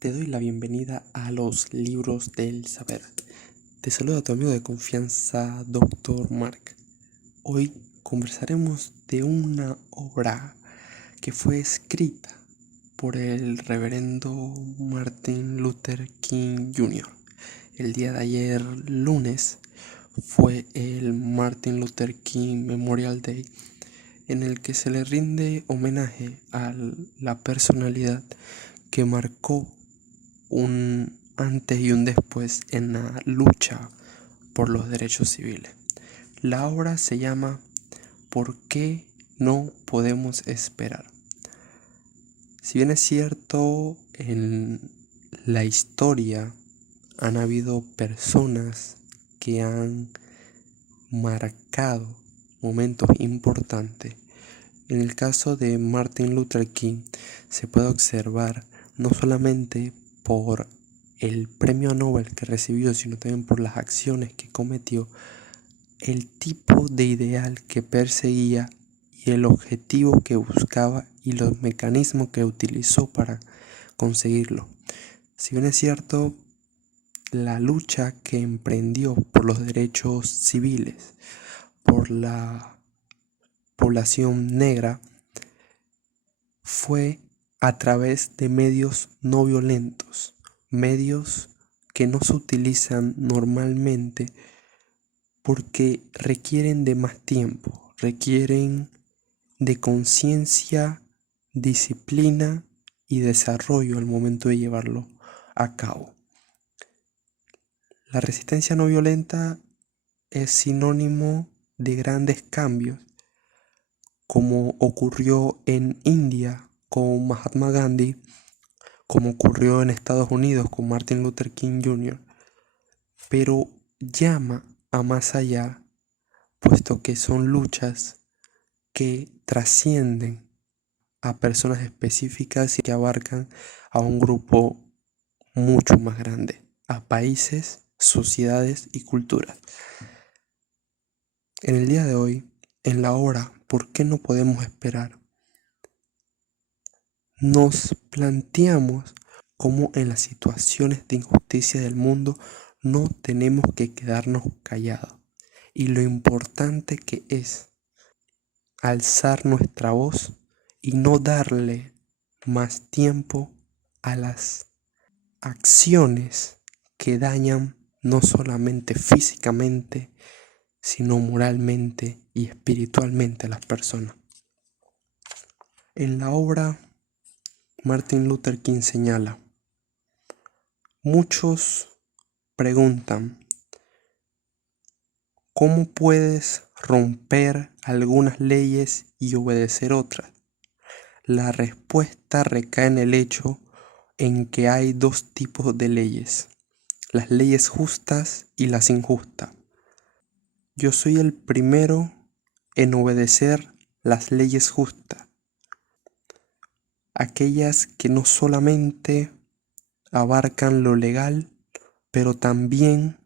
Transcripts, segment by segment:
Te doy la bienvenida a los libros del saber. Te saluda tu amigo de confianza, Dr. Mark. Hoy conversaremos de una obra que fue escrita por el reverendo Martin Luther King Jr. El día de ayer, lunes, fue el Martin Luther King Memorial Day, en el que se le rinde homenaje a la personalidad que marcó un antes y un después en la lucha por los derechos civiles. La obra se llama ¿Por qué no podemos esperar? Si bien es cierto, en la historia han habido personas que han marcado momentos importantes, en el caso de Martin Luther King se puede observar no solamente por el premio Nobel que recibió, sino también por las acciones que cometió, el tipo de ideal que perseguía y el objetivo que buscaba y los mecanismos que utilizó para conseguirlo. Si bien es cierto, la lucha que emprendió por los derechos civiles, por la población negra, fue a través de medios no violentos, medios que no se utilizan normalmente porque requieren de más tiempo, requieren de conciencia, disciplina y desarrollo al momento de llevarlo a cabo. La resistencia no violenta es sinónimo de grandes cambios, como ocurrió en India con Mahatma Gandhi, como ocurrió en Estados Unidos con Martin Luther King Jr., pero llama a más allá, puesto que son luchas que trascienden a personas específicas y que abarcan a un grupo mucho más grande, a países, sociedades y culturas. En el día de hoy, en la obra ¿Por qué no podemos esperar?, nos planteamos cómo en las situaciones de injusticia del mundo no tenemos que quedarnos callados y lo importante que es alzar nuestra voz y no darle más tiempo a las acciones que dañan no solamente físicamente, sino moralmente y espiritualmente a las personas. En la obra, Martin Luther King señala: muchos preguntan, ¿cómo puedes romper algunas leyes y obedecer otras? La respuesta recae en el hecho en que hay dos tipos de leyes: las leyes justas y las injustas. Yo soy el primero en obedecer las leyes justas, aquellas que no solamente abarcan lo legal, pero también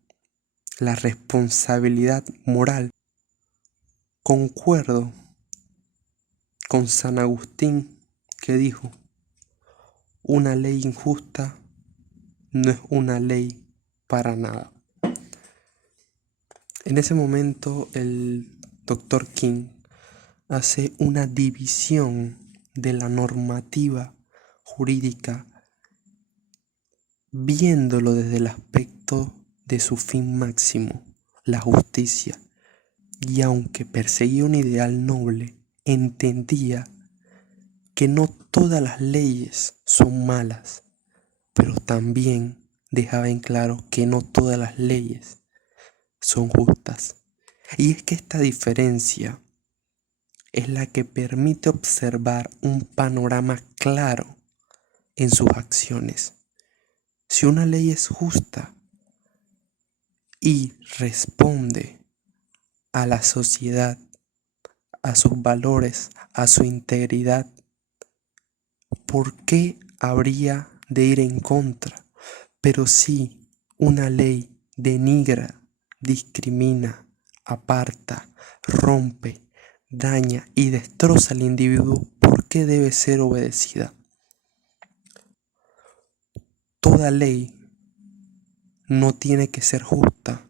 la responsabilidad moral. Concuerdo con San Agustín, que dijo: una ley injusta no es una ley para nada. En ese momento el Dr. King hace una división de la normativa jurídica, viéndolo desde el aspecto de su fin máximo, la justicia. Y aunque perseguía un ideal noble, entendía que no todas las leyes son malas, pero también dejaba en claro que no todas las leyes son justas. Y es que esta diferencia es la que permite observar un panorama claro en sus acciones. Si una ley es justa y responde a la sociedad, a sus valores, a su integridad, ¿por qué habría de ir en contra? Pero si una ley denigra, discrimina, aparta, rompe, daña y destroza al individuo, ¿por qué debe ser obedecida? toda ley no tiene que ser justa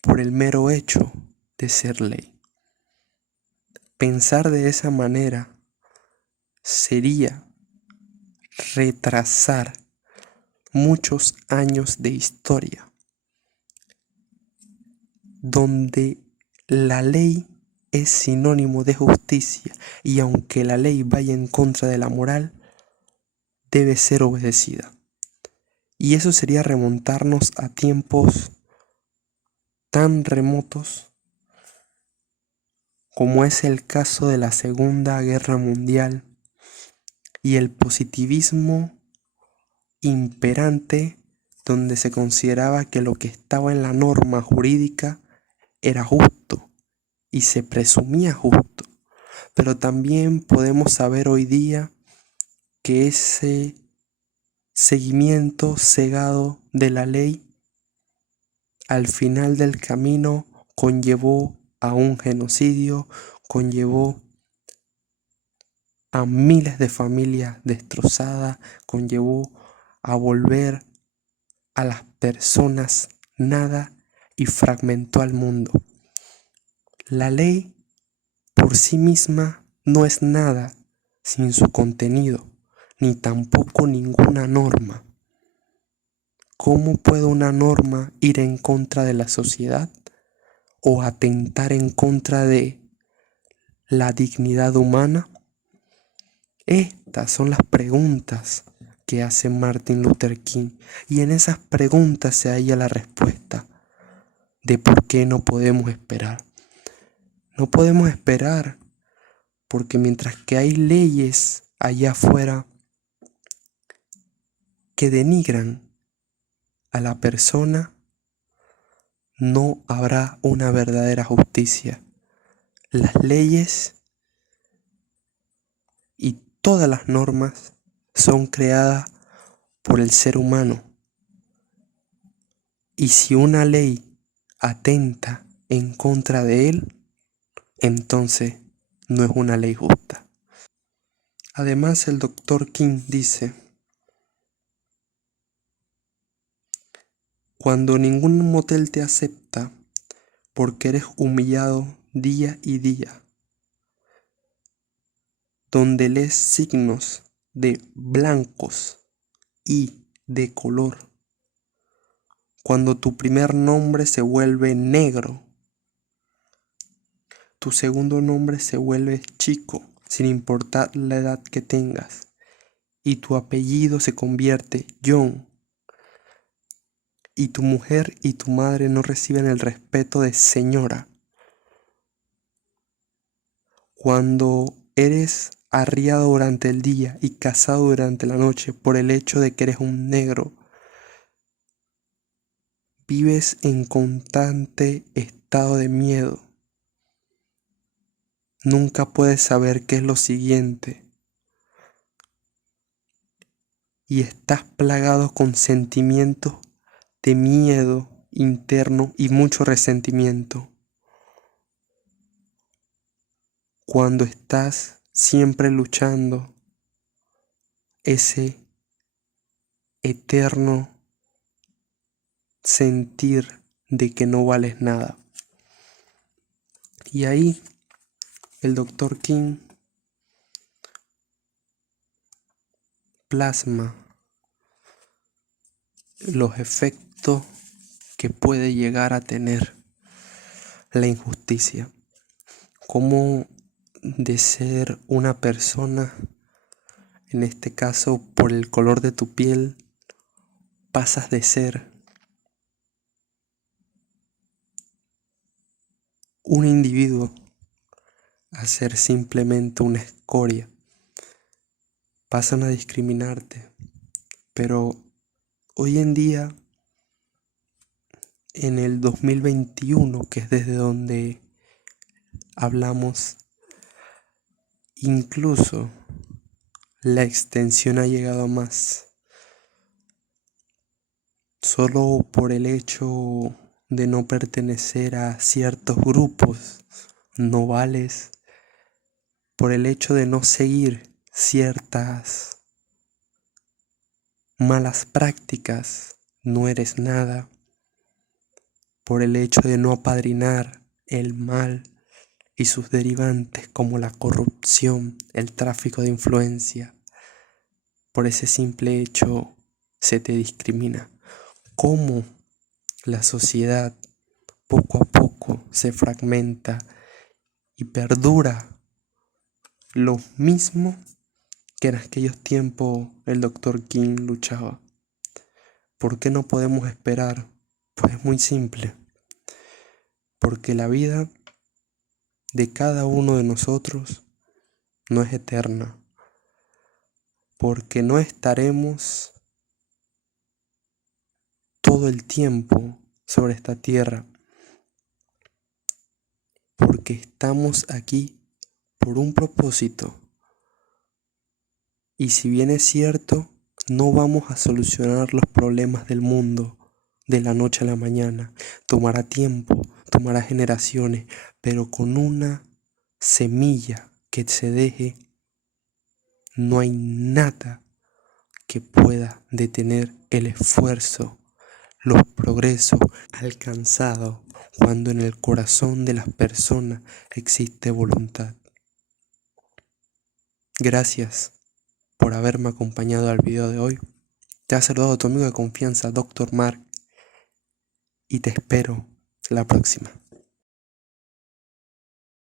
por el mero hecho de ser ley. Pensar de esa manera sería retrasar muchos años de historia, donde la ley es sinónimo de justicia y aunque la ley vaya en contra de la moral, debe ser obedecida. Y eso sería remontarnos a tiempos tan remotos como es el caso de la Segunda Guerra Mundial y el positivismo imperante, donde se consideraba que lo que estaba en la norma jurídica era justo y se presumía justo. Pero también podemos saber hoy día que ese seguimiento cegado de la ley al final del camino conllevó a un genocidio, conllevó a miles de familias destrozadas, conllevó a volver a las personas nada y fragmentó al mundo. La ley por sí misma no es nada sin su contenido, ni tampoco ninguna norma. ¿Cómo puede una norma ir en contra de la sociedad o atentar en contra de la dignidad humana? Estas son las preguntas que hace Martin Luther King, y en esas preguntas se halla la respuesta de por qué no podemos esperar. No podemos esperar porque mientras que hay leyes allá afuera que denigran a la persona, no habrá una verdadera justicia. Las leyes y todas las normas son creadas por el ser humano. Y si una ley atenta en contra de él, entonces no es una ley justa. Además, el Dr. King dice: cuando ningún motel te acepta porque eres humillado día y día, donde lees signos de blancos y de color, cuando tu primer nombre se vuelve negro, tu segundo nombre se vuelve chico, sin importar la edad que tengas, y tu apellido se convierte John, y tu mujer y tu madre no reciben el respeto de señora, cuando eres arriado durante el día y cazado durante la noche por el hecho de que eres un negro, vives en constante estado de miedo. Nunca puedes saber qué es lo siguiente. Y estás plagado con sentimientos de miedo interno y mucho resentimiento. Cuando estás siempre luchando ese eterno sentir de que no vales nada. Y ahí el Dr. King plasma los efectos que puede llegar a tener la injusticia. Cómo de ser una persona, en este caso por el color de tu piel, pasas de ser un individuo a ser simplemente una escoria. Pasan a discriminarte, pero hoy en día, en el 2021, que es desde donde hablamos, incluso la extensión ha llegado a más. Solo por el hecho de no pertenecer a ciertos grupos no vales, por el hecho de no seguir ciertas malas prácticas, no eres nada, por el hecho de no apadrinar el mal y sus derivantes como la corrupción, el tráfico de influencia. Por ese simple hecho se te discrimina. ¿Cómo la sociedad poco a poco se fragmenta y perdura lo mismo que en aquellos tiempos el Dr. King luchaba? ¿Por qué no podemos esperar? Pues es muy simple, porque la vida de cada uno de nosotros no es eterna, porque no estaremos todo el tiempo sobre esta tierra, porque estamos aquí por un propósito. Y si bien es cierto, no vamos a solucionar los problemas del mundo de la noche a la mañana. Tomará tiempo, tomará generaciones, pero con una semilla que se deje, no hay nada que pueda detener el esfuerzo, los progresos alcanzados cuando en el corazón de las personas existe voluntad. Gracias por haberme acompañado al video de hoy. Te ha saludado tu amigo de confianza, Dr. Mark, y te espero la próxima.